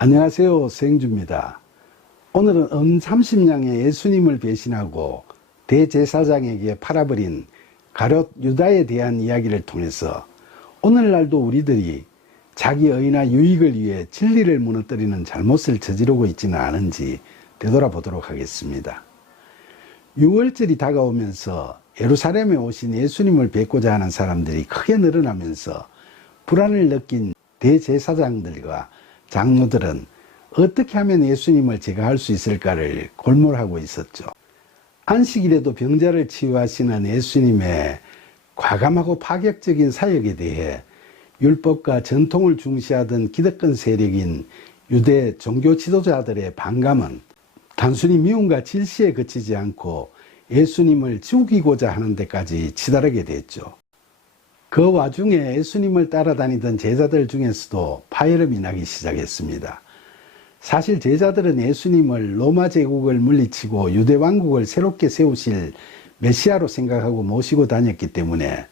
안녕하세요. 서영주입니다. 오늘은 30냥의 예수님을 배신하고 대제사장에게 팔아버린 가룟 유다에 대한 이야기를 통해서 오늘날도 우리들이 자기 의나 유익을 위해 진리를 무너뜨리는 잘못을 저지르고 있지는 않은지 되돌아보도록 하겠습니다. 6월절이 다가오면서 예루살렘에 오신 예수님을 뵙고자 하는 사람들이 크게 늘어나면서 불안을 느낀 대제사장들과 장로들은 어떻게 하면 예수님을 제거할 수 있을까를 골몰하고 있었죠. 안식일에도 병자를 치유하시는 예수님의 과감하고 파격적인 사역에 대해 율법과 전통을 중시하던 기득권 세력인 유대 종교 지도자들의 반감은 단순히 미움과 질시에 그치지 않고 예수님을 죽이고자 하는 데까지 치달하게 됐죠. 그 와중에 예수님을 따라다니던 제자들 중에서도 파열음이 나기 시작했습니다. 사실 제자들은 예수님을 로마 제국을 물리치고 유대 왕국을 새롭게 세우실 메시아로 생각하고 모시고 다녔기 때문에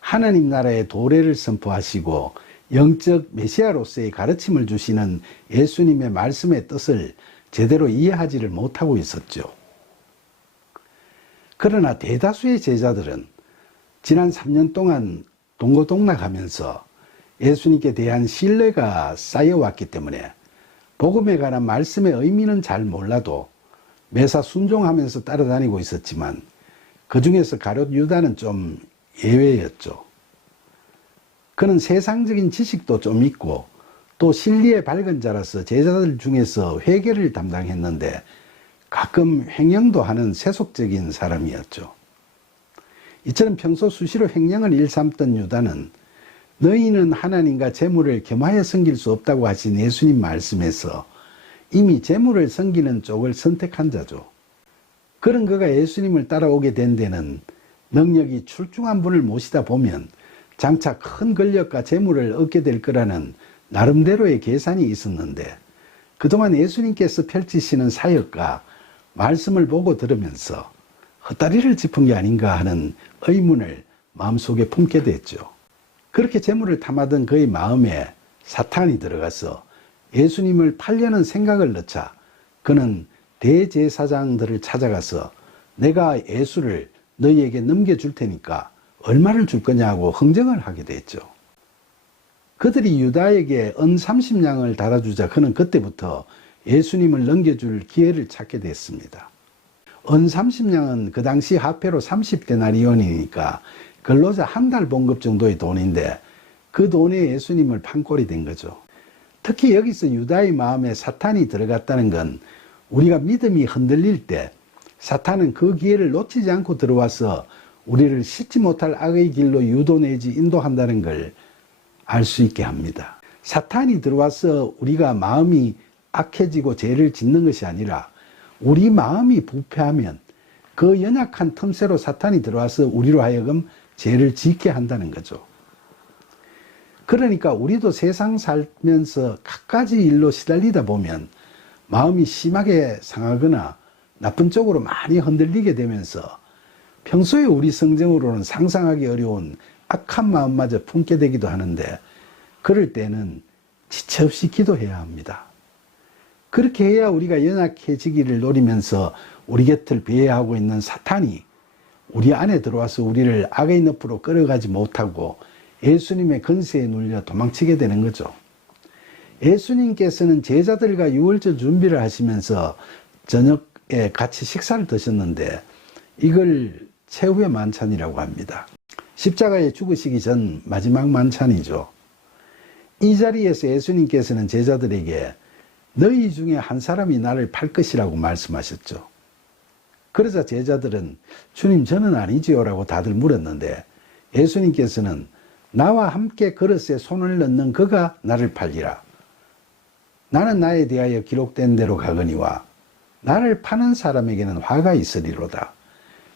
하나님 나라의 도래를 선포하시고 영적 메시아로서의 가르침을 주시는 예수님의 말씀의 뜻을 제대로 이해하지를 못하고 있었죠. 그러나 대다수의 제자들은 지난 3년 동안 동고동락하면서 예수님께 대한 신뢰가 쌓여왔기 때문에 복음에 관한 말씀의 의미는 잘 몰라도 매사 순종하면서 따라다니고 있었지만 그 중에서 가룟 유다는 좀 예외였죠. 그는 세상적인 지식도 좀 있고 또 진리의 밝은 자라서 제자들 중에서 회개를 담당했는데 가끔 횡령도 하는 세속적인 사람이었죠. 이처럼 평소 수시로 횡령을 일삼던 유다는 너희는 하나님과 재물을 겸하여 섬길 수 없다고 하신 예수님 말씀에서 이미 재물을 섬기는 쪽을 선택한 자죠. 그런 그가 예수님을 따라오게 된 데는 능력이 출중한 분을 모시다 보면 장차 큰 권력과 재물을 얻게 될 거라는 나름대로의 계산이 있었는데 그동안 예수님께서 펼치시는 사역과 말씀을 보고 들으면서 헛다리를 짚은 게 아닌가 하는 의문을 마음속에 품게 됐죠. 그렇게 재물을 탐하던 그의 마음에 사탄이 들어가서 예수님을 팔려는 생각을 넣자 그는 대제사장들을 찾아가서 내가 예수를 너희에게 넘겨줄 테니까 얼마를 줄 거냐고 흥정을 하게 됐죠. 그들이 유다에게 은 30냥을 달아주자 그는 그때부터 예수님을 넘겨줄 기회를 찾게 됐습니다. 은 30냥은 그 당시 화폐로 30데나리온이니까 근로자 한 달 봉급 정도의 돈인데 그 돈에 예수님을 판 꼴이 된 거죠. 특히 여기서 유다의 마음에 사탄이 들어갔다는 건 우리가 믿음이 흔들릴 때 사탄은 그 기회를 놓치지 않고 들어와서 우리를 씻지 못할 악의 길로 유도 내지 인도한다는 걸 알 수 있게 합니다. 사탄이 들어와서 우리가 마음이 악해지고 죄를 짓는 것이 아니라 우리 마음이 부패하면 그 연약한 틈새로 사탄이 들어와서 우리로 하여금 죄를 짓게 한다는 거죠. 그러니까 우리도 세상 살면서 갖가지 일로 시달리다 보면 마음이 심하게 상하거나 나쁜 쪽으로 많이 흔들리게 되면서 평소에 우리 성정으로는 상상하기 어려운 악한 마음마저 품게 되기도 하는데 그럴 때는 지체 없이 기도해야 합니다. 그렇게 해야 우리가 연약해지기를 노리면서 우리 곁을 배회하고 있는 사탄이 우리 안에 들어와서 우리를 악의 늪으로 끌어가지 못하고 예수님의 건세에 눌려 도망치게 되는 거죠. 예수님께서는 제자들과 유월절 준비를 하시면서 저녁에 같이 식사를 드셨는데 이걸 최후의 만찬이라고 합니다. 십자가에 죽으시기 전 마지막 만찬이죠. 이 자리에서 예수님께서는 제자들에게 너희 중에 한 사람이 나를 팔 것이라고 말씀하셨죠. 그러자 제자들은 주님 저는 아니지요 라고 다들 물었는데 예수님께서는 나와 함께 그릇에 손을 넣는 그가 나를 팔리라. 나는 나에 대하여 기록된 대로 가거니와 나를 파는 사람에게는 화가 있으리로다.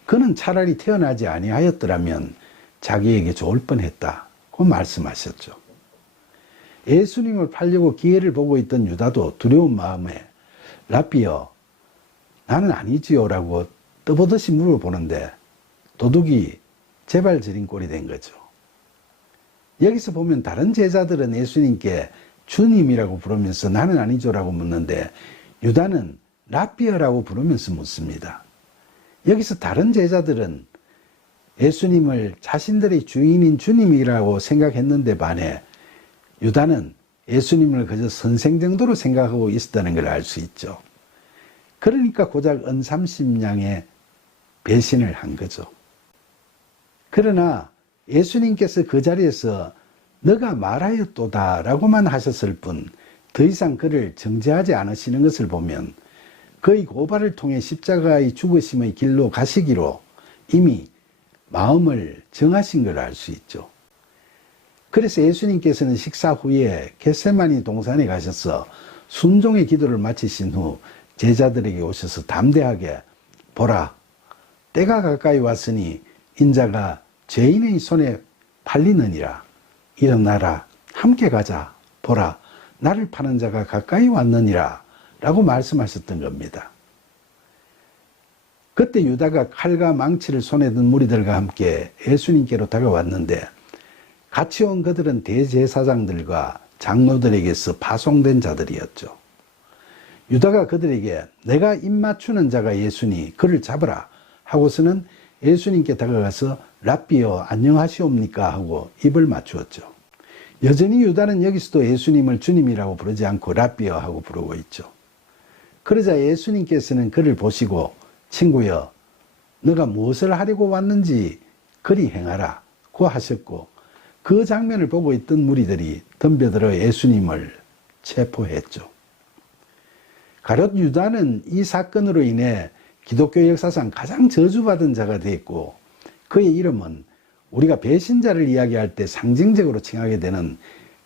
그는 차라리 태어나지 아니하였더라면 자기에게 좋을 뻔했다고 말씀하셨죠. 예수님을 팔려고 기회를 보고 있던 유다도 두려운 마음에 랍비여 나는 아니지요 라고 떠보듯이 물어보는데 도둑이 제발 저린 꼴이 된 거죠. 여기서 보면 다른 제자들은 예수님께 주님이라고 부르면서 나는 아니죠라고 묻는데 유다는 라비어라고 부르면서 묻습니다. 여기서 다른 제자들은 예수님을 자신들의 주인인 주님이라고 생각했는데 반해 유다는 예수님을 그저 선생 정도로 생각하고 있었다는 걸 알 수 있죠. 그러니까 고작 은 30냥의 배신을 한 거죠. 그러나 예수님께서 그 자리에서 너가 말하였도다 라고만 하셨을 뿐 더 이상 그를 정죄하지 않으시는 것을 보면 그의 고발을 통해 십자가의 죽으심의 길로 가시기로 이미 마음을 정하신 걸 알 수 있죠. 그래서 예수님께서는 식사 후에 겟세마니 동산에 가셔서 순종의 기도를 마치신 후 제자들에게 오셔서 담대하게 보라, 때가 가까이 왔으니 인자가 죄인의 손에 팔리느니라. 일어나라, 함께 가자. 보라, 나를 파는 자가 가까이 왔느니라 라고 말씀하셨던 겁니다. 그때 유다가 칼과 망치를 손에 든 무리들과 함께 예수님께로 다가왔는데 같이 온 그들은 대제사장들과 장로들에게서 파송된 자들이었죠. 유다가 그들에게 내가 입맞추는 자가 예수니 그를 잡으라 하고서는 예수님께 다가가서 랍비여 안녕하시옵니까 하고 입을 맞추었죠. 여전히 유다는 여기서도 예수님을 주님이라고 부르지 않고 랍비여 하고 부르고 있죠. 그러자 예수님께서는 그를 보시고 친구여 너가 무엇을 하려고 왔는지 그리 행하라 고 하셨고 그 장면을 보고 있던 무리들이 덤벼들어 예수님을 체포했죠. 가롯 유다는 이 사건으로 인해 기독교 역사상 가장 저주받은 자가 됐고 그의 이름은 우리가 배신자를 이야기할 때 상징적으로 칭하게 되는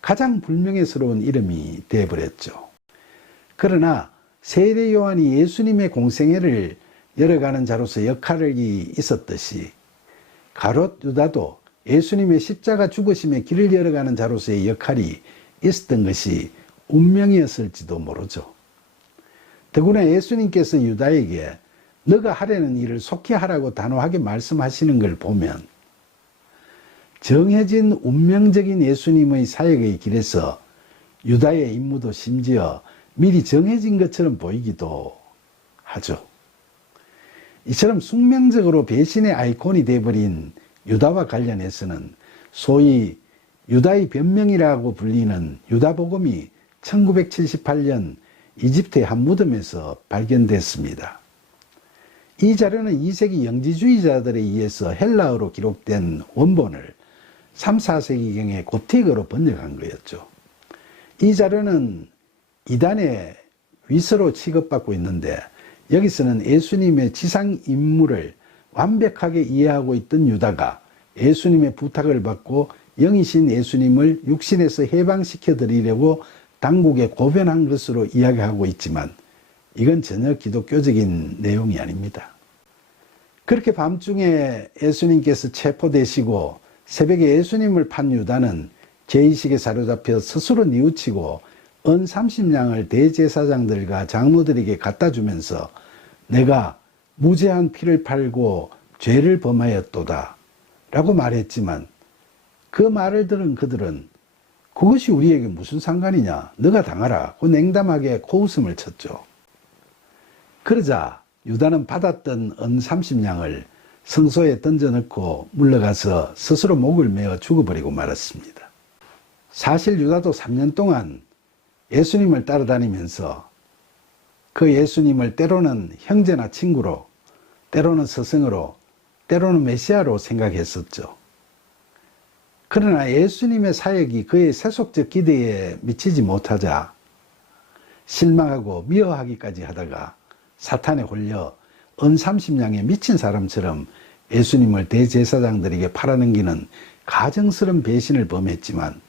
가장 불명예스러운 이름이 되어버렸죠. 그러나 세례 요한이 예수님의 공생애를 열어가는 자로서 역할이 있었듯이 가롯 유다도 예수님의 십자가 죽으심의 길을 열어가는 자로서의 역할이 있었던 것이 운명이었을지도 모르죠. 더구나 예수님께서 유다에게 너가 하려는 일을 속히 하라고 단호하게 말씀하시는 걸 보면 정해진 운명적인 예수님의 사역의 길에서 유다의 임무도 심지어 미리 정해진 것처럼 보이기도 하죠. 이처럼 숙명적으로 배신의 아이콘이 되어버린 유다와 관련해서는 소위 유다의 변명이라고 불리는 유다복음이 1978년 이집트의 한 무덤에서 발견됐습니다. 이 자료는 2세기 영지주의자들에 의해서 헬라어로 기록된 원본을 3, 4세기경에 고틱어로 번역한 거였죠. 이 자료는 이단의 위서로 취급받고 있는데 여기서는 예수님의 지상 임무를 완벽하게 이해하고 있던 유다가 예수님의 부탁을 받고 영이신 예수님을 육신에서 해방시켜 드리려고 당국에 고변한 것으로 이야기하고 있지만 이건 전혀 기독교적인 내용이 아닙니다. 그렇게 밤중에 예수님께서 체포되시고 새벽에 예수님을 판 유다는 죄의식에 사로잡혀 스스로 뉘우치고 은 30냥을 대제사장들과 장로들에게 갖다 주면서 내가 무죄한 피를 팔고 죄를 범하였도다 라고 말했지만 그 말을 들은 그들은 그것이 우리에게 무슨 상관이냐 너가 당하라 고 냉담하게 코웃음을 쳤죠. 그러자 유다는 받았던 은 30냥을 성소에 던져넣고 물러가서 스스로 목을 메어 죽어버리고 말았습니다. 사실 유다도 3년 동안 예수님을 따라다니면서 그 예수님을 때로는 형제나 친구로 때로는 스승으로 때로는 메시아로 생각했었죠. 그러나 예수님의 사역이 그의 세속적 기대에 미치지 못하자 실망하고 미워하기까지 하다가 사탄에 홀려 은 30냥에 미친 사람처럼 예수님을 대제사장들에게 팔아넘기는 가증스러운 배신을 범했지만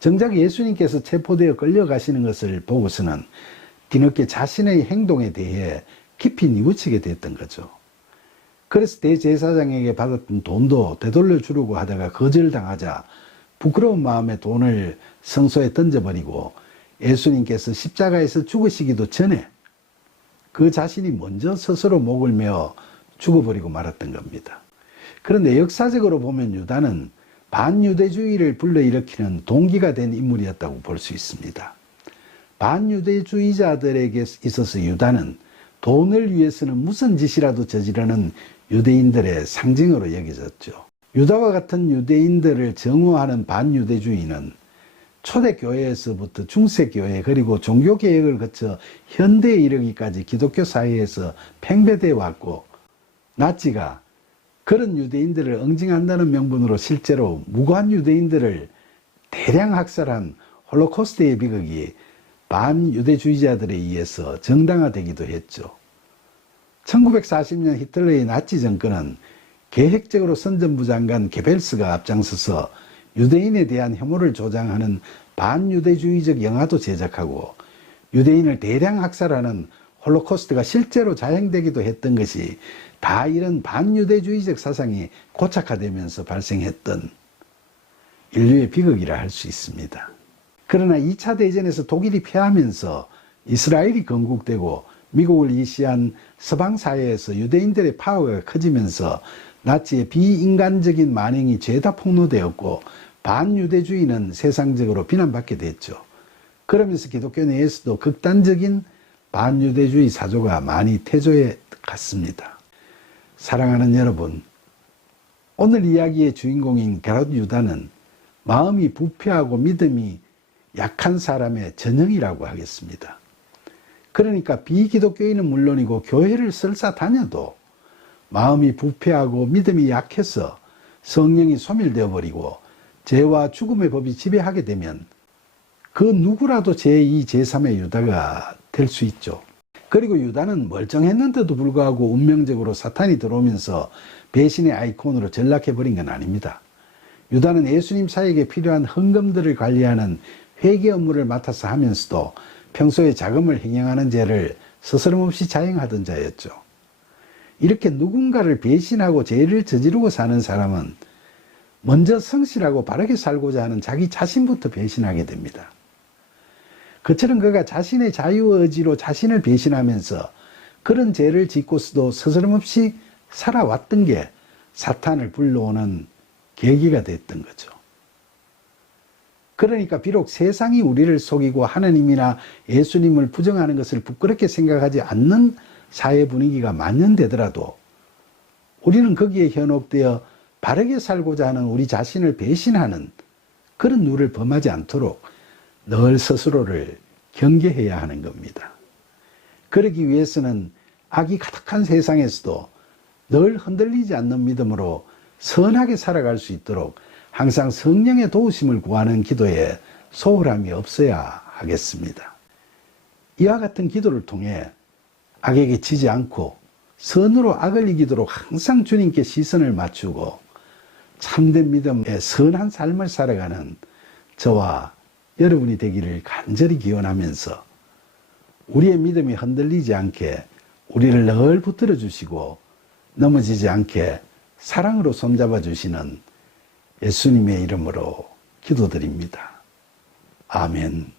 정작 예수님께서 체포되어 끌려가시는 것을 보고서는 뒤늦게 자신의 행동에 대해 깊이 뉘우치게 됐던 거죠. 그래서 대제사장에게 받았던 돈도 되돌려 주려고 하다가 거절당하자 부끄러운 마음에 돈을 성소에 던져버리고 예수님께서 십자가에서 죽으시기도 전에 그 자신이 먼저 스스로 목을 메어 죽어버리고 말았던 겁니다. 그런데 역사적으로 보면 유다는 반유대주의를 불러일으키는 동기가 된 인물이었다고 볼 수 있습니다. 반유대주의자들에게 있어서 유다는 돈을 위해서는 무슨 짓이라도 저지르는 유대인들의 상징으로 여겨졌죠. 유다와 같은 유대인들을 정오하는 반유대주의는 초대교회에서부터 중세교회 그리고 종교개혁을 거쳐 현대에 이르기까지 기독교 사회에서 팽배되어 왔고, 나치가 그런 유대인들을 응징한다는 명분으로 실제로 무고한 유대인들을 대량 학살한 홀로코스트의 비극이 반유대주의자들에 의해서 정당화되기도 했죠. 1940년 히틀러의 나치 정권은 계획적으로 선전부 장관 게벨스가 앞장서서 유대인에 대한 혐오를 조장하는 반유대주의적 영화도 제작하고 유대인을 대량 학살하는 홀로코스트가 실제로 자행되기도 했던 것이 다 이런 반유대주의적 사상이 고착화되면서 발생했던 인류의 비극이라 할 수 있습니다. 그러나 2차 대전에서 독일이 패하면서 이스라엘이 건국되고 미국을 이시한 서방사회에서 유대인들의 파워가 커지면서 나치의 비인간적인 만행이 죄다 폭로되었고 반유대주의는 세상적으로 비난받게 됐죠. 그러면서 기독교 내에서도 극단적인 반유대주의 사조가 많이 태조해 갔습니다. 사랑하는 여러분, 오늘 이야기의 주인공인 게롯 유다는 마음이 부패하고 믿음이 약한 사람의 전형이라고 하겠습니다. 그러니까 비기독교인은 물론이고 교회를 설사 다녀도 마음이 부패하고 믿음이 약해서 성령이 소멸되어 버리고 죄와 죽음의 법이 지배하게 되면 그 누구라도 제2, 제3의 유다가 될 수 있죠. 그리고 유다는 멀쩡했는데도 불구하고 운명적으로 사탄이 들어오면서 배신의 아이콘으로 전락해버린 건 아닙니다. 유다는 예수님 사역에 필요한 헌금들을 관리하는 회계 업무를 맡아서 하면서도 평소에 자금을 횡령하는 죄를 스스럼없이 자행하던 자였죠. 이렇게 누군가를 배신하고 죄를 저지르고 사는 사람은 먼저 성실하고 바르게 살고자 하는 자기 자신부터 배신하게 됩니다. 그처럼 그가 자신의 자유의지로 자신을 배신하면서 그런 죄를 짓고서도 스스럼없이 살아왔던 게 사탄을 불러오는 계기가 됐던 거죠. 그러니까 비록 세상이 우리를 속이고 하나님이나 예수님을 부정하는 것을 부끄럽게 생각하지 않는 사회 분위기가 만연되더라도 우리는 거기에 현혹되어 바르게 살고자 하는 우리 자신을 배신하는 그런 누를 범하지 않도록 늘 스스로를 경계해야 하는 겁니다. 그러기 위해서는 악이 가득한 세상에서도 늘 흔들리지 않는 믿음으로 선하게 살아갈 수 있도록 항상 성령의 도우심을 구하는 기도에 소홀함이 없어야 하겠습니다. 이와 같은 기도를 통해 악에게 지지 않고 선으로 악을 이기도록 항상 주님께 시선을 맞추고 참된 믿음의 선한 삶을 살아가는 저와 여러분이 되기를 간절히 기원하면서 우리의 믿음이 흔들리지 않게 우리를 늘 붙들어 주시고 넘어지지 않게 사랑으로 손잡아 주시는 예수님의 이름으로 기도드립니다. 아멘.